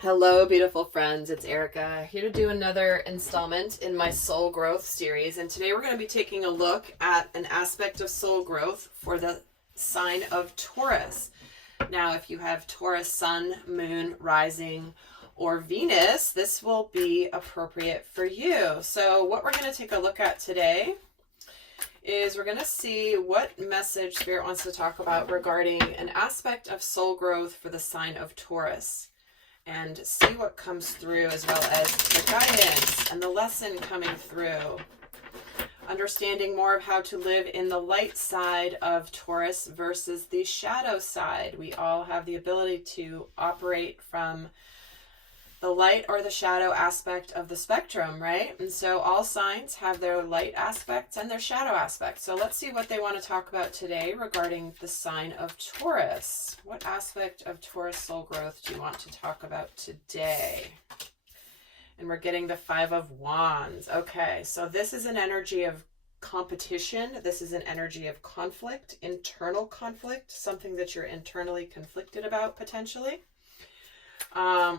Hello, beautiful friends. It's Erika here to do another installment in my soul growth series. And today we're going to be taking a look at an aspect of soul growth for the sign of Taurus. Now, if you have Taurus sun, moon, rising, or Venus, this will be appropriate for you. So what we're going to take a look at today is we're going to see what message Spirit wants to talk about regarding an aspect of soul growth for the sign of Taurus, and see what comes through, as well as the guidance and the lesson coming through. Understanding more of how to live in the light side of Taurus versus the shadow side. We all have the ability to operate from the light or the shadow aspect of the spectrum, right? And so all signs have their light aspects and their shadow aspects. So let's see what they want to talk about today regarding the sign of Taurus. What aspect of Taurus soul growth do you want to talk about today? And we're getting the Five of Wands. Okay, so this is an energy of competition. This is an energy of conflict, internal conflict, something that you're internally conflicted about potentially.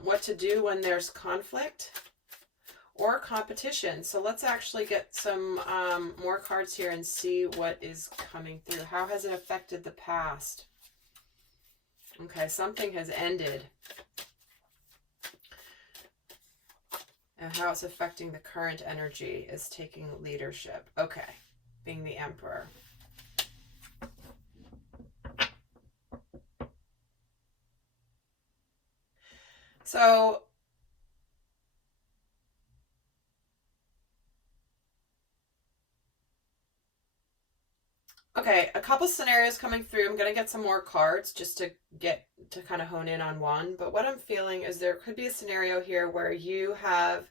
What to do when there's conflict or competition. So let's actually get some more cards here and see what is coming through. How has it affected the past? Okay, something has ended. And how it's affecting the current energy is taking leadership. Okay, being the Emperor. So, okay, a couple scenarios coming through. I'm going to get some more cards just to kind of hone in on one. But what I'm feeling is there could be a scenario here where you have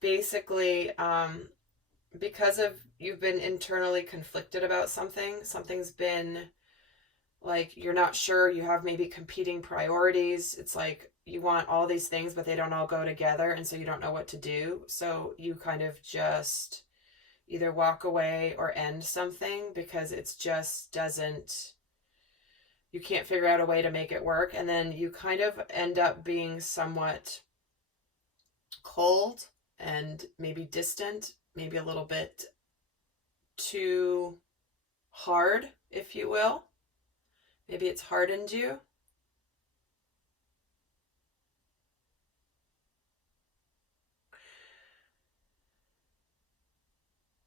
basically, because of you've been internally conflicted about something, something's been like you're not sure, you have maybe competing priorities. It's like you want all these things, but they don't all go together, and so you don't know what to do. So you kind of just either walk away or end something because it's just doesn't, you can't figure out a way to make it work. And then you kind of end up being somewhat cold and maybe distant, maybe a little bit too hard, if you will. Maybe it's hardened you.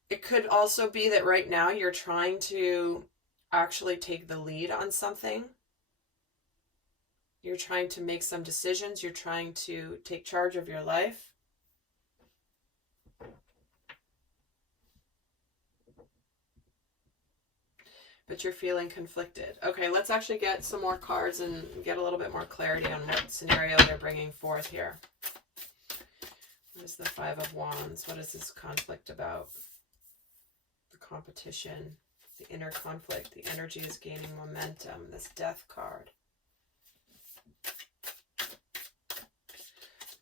It could also be that right now you're trying to actually take the lead on something. You're trying to make some decisions. You're trying to take charge of your life. But you're feeling conflicted. Okay, let's actually get some more cards and get a little bit more clarity on what scenario they're bringing forth here. What is the Five of Wands? What is this conflict about? The competition, the inner conflict, the energy is gaining momentum, this Death card.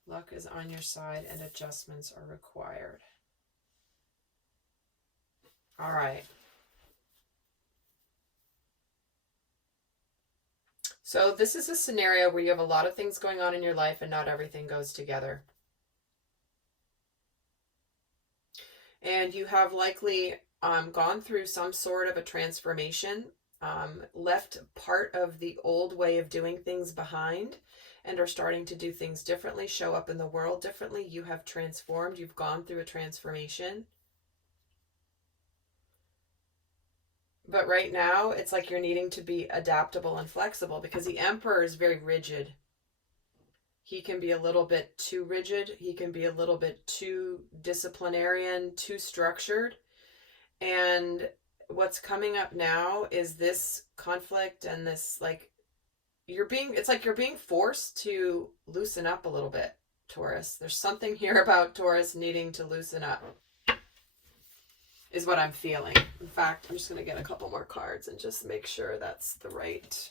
Luck is on your side and adjustments are required. All right. So this is a scenario where you have a lot of things going on in your life and not everything goes together. And you have likely gone through some sort of a transformation, left part of the old way of doing things behind, and are starting to do things differently, show up in the world differently. You have transformed. You've gone through a transformation. But right now, it's like you're needing to be adaptable and flexible because the Emperor is very rigid. He can be a little bit too rigid. He can be a little bit too disciplinarian, too structured. And what's coming up now is this conflict and this, like, it's like you're being forced to loosen up a little bit, Taurus. There's something here about Taurus needing to loosen up, is what I'm feeling. In fact, I'm just going to get a couple more cards and just make sure that's the right.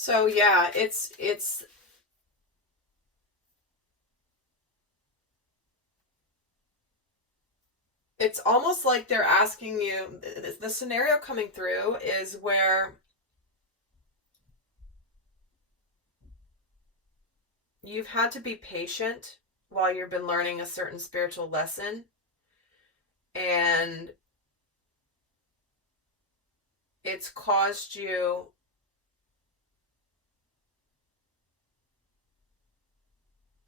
So yeah, it's almost like they're asking you, the scenario coming through is where you've had to be patient while you've been learning a certain spiritual lesson, and it's caused you,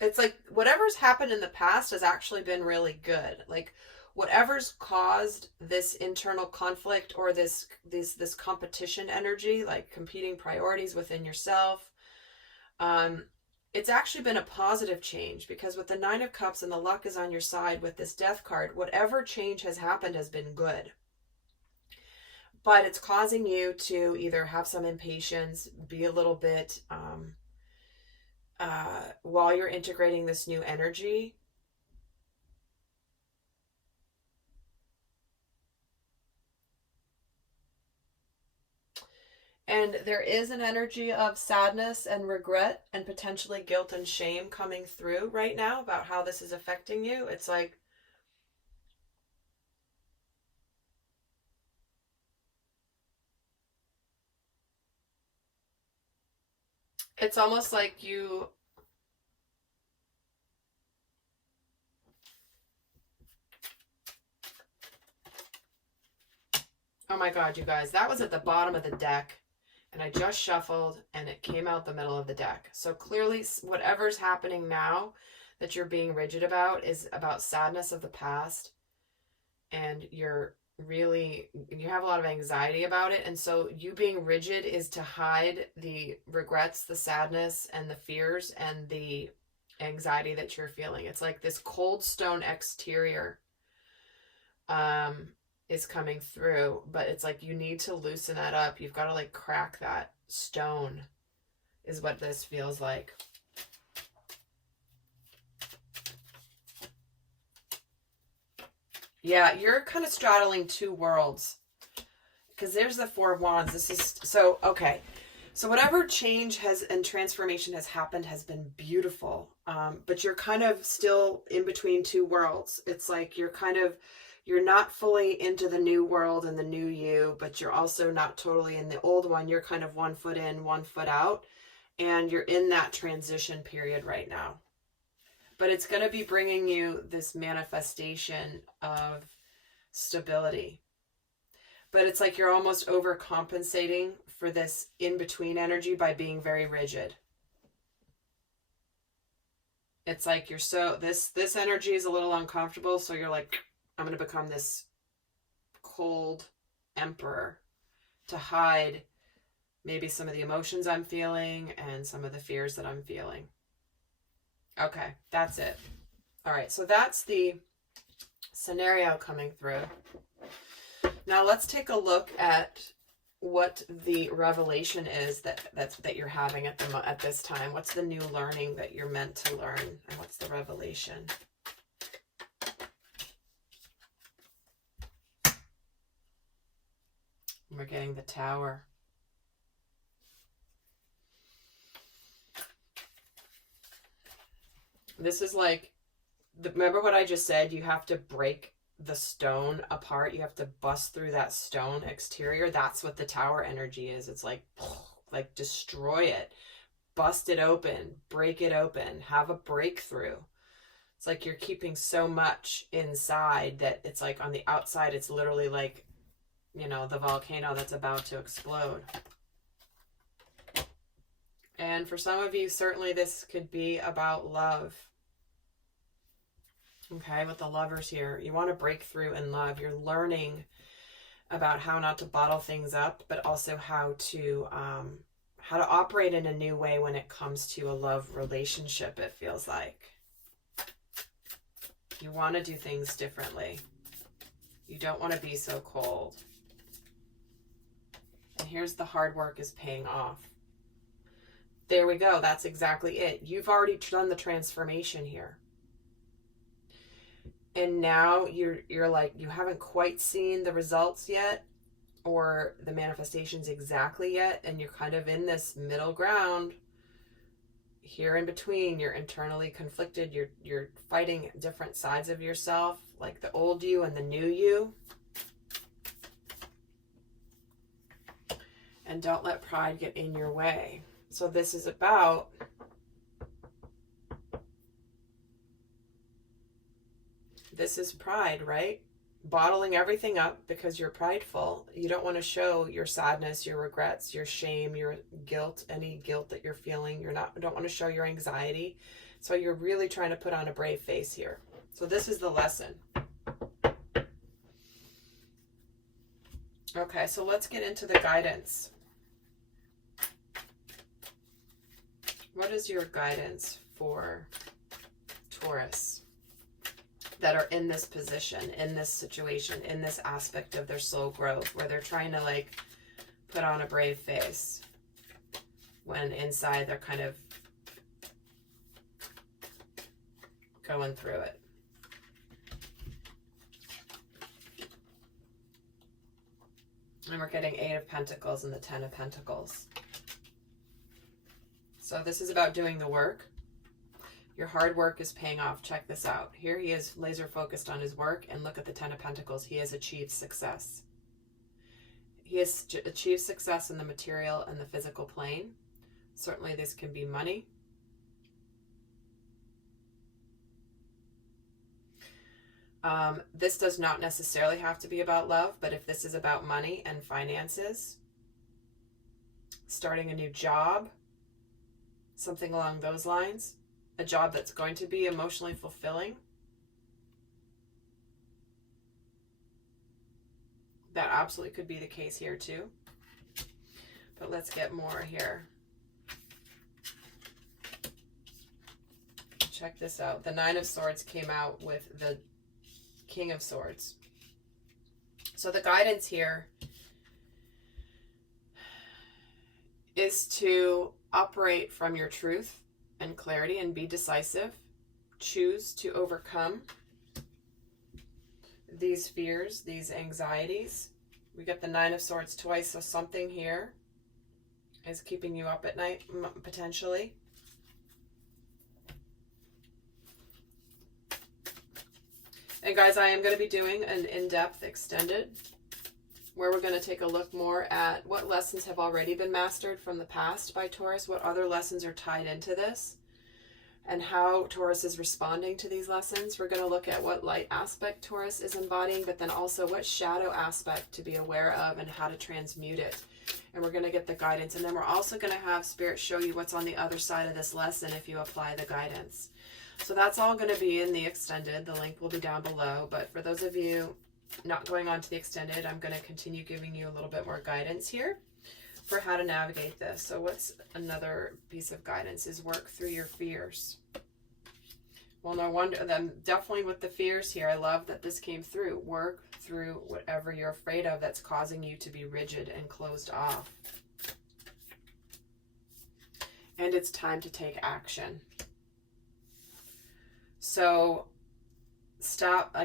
it's like whatever's happened in the past has actually been really good. Like whatever's caused this internal conflict or this competition energy, like competing priorities within yourself, um, it's actually been a positive change, because with the Nine of Cups and the luck is on your side with this Death card, whatever change has happened has been good. But it's causing you to either have some impatience, be a little bit, while you're integrating this new energy. And there is an energy of sadness and regret and potentially guilt and shame coming through right now about how this is affecting you. It's like, it's almost like you, oh my God, you guys, that was at the bottom of the deck. And I just shuffled and it came out the middle of the deck. So clearly whatever's happening now that you're being rigid about is about sadness of the past. And you have a lot of anxiety about it. And so you being rigid is to hide the regrets, the sadness, and the fears and the anxiety that you're feeling. It's like this cold stone exterior is coming through, but it's like you need to loosen that up. You've got to like crack that stone, is what this feels like. Yeah, you're kind of straddling two worlds, because there's the Four of Wands. This is so okay. So whatever change has and transformation has happened has been beautiful, but you're kind of still in between two worlds. It's like you're not fully into the new world and the new you, but you're also not totally in the old one. You're kind of 1 foot in, 1 foot out, and you're in that transition period right now. But it's going to be bringing you this manifestation of stability. But it's like you're almost overcompensating for this in-between energy by being very rigid. It's like you're so, this energy is a little uncomfortable, so you're like, I'm going to become this cold emperor to hide maybe some of the emotions I'm feeling and some of the fears that I'm feeling. Okay, that's it. All right, so that's the scenario coming through. Now let's take a look at what the revelation is that you're having at this time. What's the new learning that you're meant to learn, and what's the revelation? We're getting the Tower. This is like, remember what I just said? You have to break the stone apart. You have to bust through that stone exterior. That's what the Tower energy is. It's like destroy it, bust it open, break it open, have a breakthrough. It's like you're keeping so much inside that it's like on the outside, it's literally like, you know, the volcano that's about to explode. And for some of you, certainly this could be about love. Okay, with the Lovers here, you want to break through in love. You're learning about how not to bottle things up, but also how to operate in a new way when it comes to a love relationship. It feels like you want to do things differently. You don't want to be so cold. And here's the hard work is paying off. There we go. That's exactly it. You've already done the transformation here. And now you're like, you haven't quite seen the results yet, or the manifestations exactly yet, and you're kind of in this middle ground here in between. You're internally conflicted. You're fighting different sides of yourself, like the old you and the new you. And don't let pride get in your way. So this is about pride, right? Bottling everything up because you're prideful. You don't want to show your sadness, your regrets, your shame, your guilt, any guilt that you're feeling. Don't want to show your anxiety. So you're really trying to put on a brave face here. So this is the lesson. Okay, so let's get into the guidance. What is your guidance for Taurus that are in this position, in this situation, in this aspect of their soul growth, where they're trying to like put on a brave face when inside they're kind of going through it? And we're getting 8 of Pentacles and the 10 of Pentacles. So this is about doing the work. Your hard work is paying off. Check this out. Here he is laser focused on his work, and look at the 10 of Pentacles. He has achieved success. He has achieved success in the material and the physical plane. Certainly this can be money. This does not necessarily have to be about love, but if this is about money and finances, starting a new job, something along those lines, a job that's going to be emotionally fulfilling, that absolutely could be the case here too. But let's get more here. Check this out. The 9 of Swords came out with the King of Swords. So the guidance here is to operate from your truth and clarity and be decisive. Choose to overcome these fears, these anxieties. We get the 9 of Swords twice, so something here is keeping you up at night, potentially. And guys, I am going to be doing an in-depth extended where we're going to take a look more at what lessons have already been mastered from the past by Taurus, what other lessons are tied into this, and how Taurus is responding to these lessons. We're going to look at what light aspect Taurus is embodying, but then also what shadow aspect to be aware of and how to transmute it. And we're going to get the guidance. And then we're also going to have Spirit show you what's on the other side of this lesson if you apply the guidance. So that's all going to be in the extended. The link will be down below. But for those of you not going on to the extended, I'm going to continue giving you a little bit more guidance here for how to navigate this. So what's another piece of guidance is work through your fears. Well, no wonder, then definitely with the fears here, I love that this came through. Work through whatever you're afraid of that's causing you to be rigid and closed off. And it's time to take action. So stop,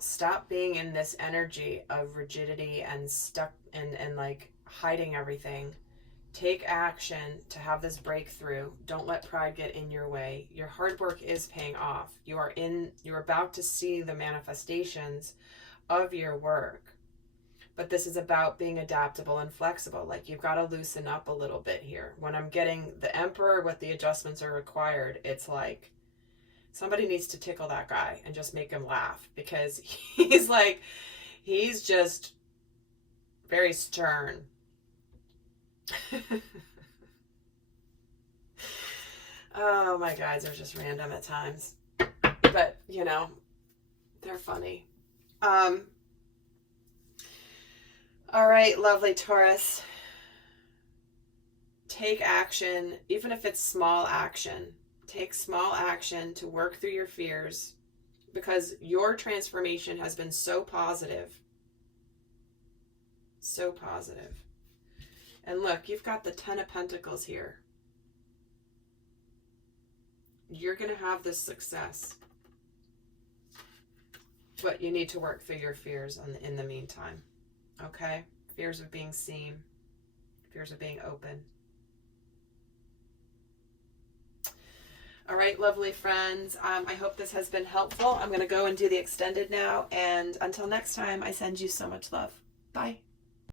stop being in this energy of rigidity and stuck and like hiding everything. Take action to have this breakthrough. Don't let pride get in your way. Your hard work is paying off. You're about to see the manifestations of your work. But this is about being adaptable and flexible. Like, you've got to loosen up a little bit here. When I'm getting the Emperor with the adjustments are required, it's like somebody needs to tickle that guy and just make him laugh, because he's just very stern. Oh, my guides are just random at times, but you know, they're funny. All right, lovely Taurus, take action, even if it's small action. Take small action to work through your fears, because your transformation has been so positive. So positive. And look, you've got the 10 of Pentacles here. You're going to have this success. But you need to work through your fears in the meantime. Okay? Fears of being seen, fears of being open. All right, lovely friends. I hope this has been helpful. I'm going to go and do the extended now. And until next time, I send you so much love. Bye.